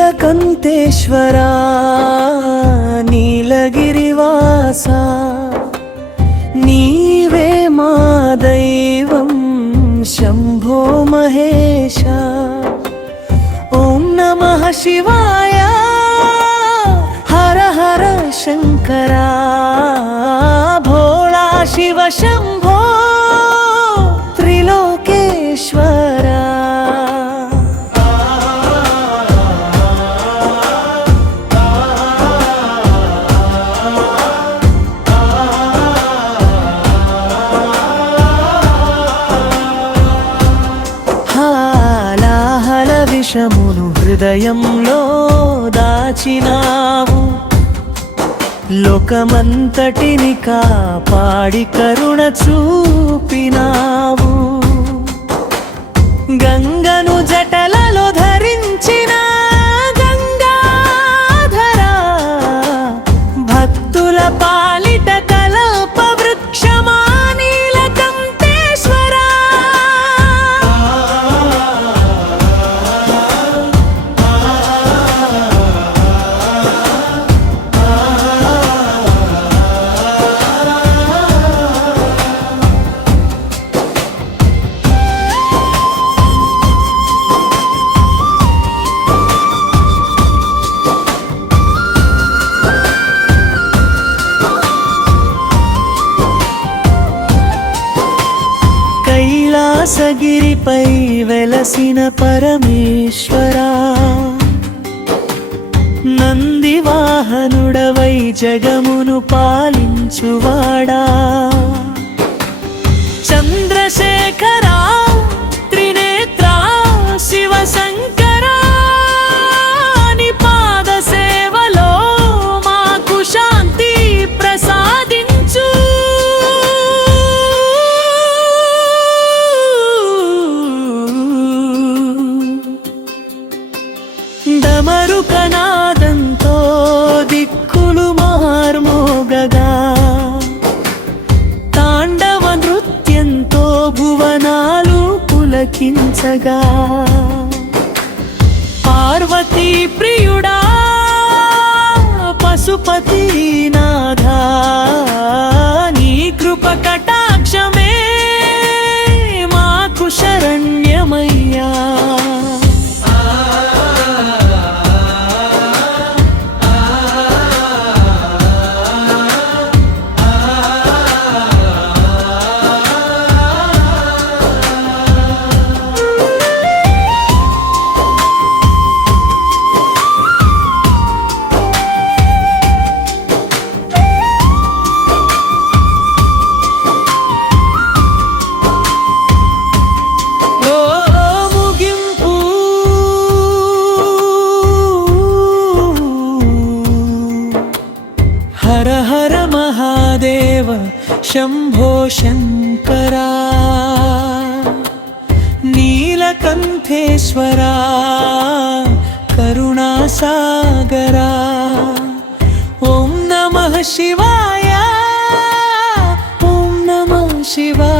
నీలకంఠేశ్వరా నీలగిరివాసా నీవే మా దైవం శంభో మహేశ ఓం నమః శివాయ హర హర శంకరా భోళా శివ శంభో త్రిలోకేశ్వరా హాలాహల విషమును హృదయంలో దాచినావు లోకమంతటిని కాపాడి కరుణ చూపినావు గంగను జటలలో ధరించిన గంగాధరా భక్తుల పాలిట కల్ప వృక్షమా నీలకంఠేశ్వరా కైలాసగిరిపై వెలసిన పరమేశ్వరా నందివాహనుడవై జగమును పాలించువాడా చంద్రశేఖరా త్రినేత్రా శివశంకరా నీ పాద సేవలో మాకు శాంతి ప్రసాదించు డమరుకనాదంతో దిక్కులు మార్మోగగా తాండవ నృత్యంతో భువనాలు పులకించగా పార్వతీ ప్రియుడా పశుపతి నాథా నీ కృప కటాక్షమే మాకు శరణ్యమయ్యా హర హర మహాదేవ శంభో శంకరా నీలకంఠేశ్వరా కరుణాసాగరా ఓం నమః శివాయ ఓం నమః శివాయ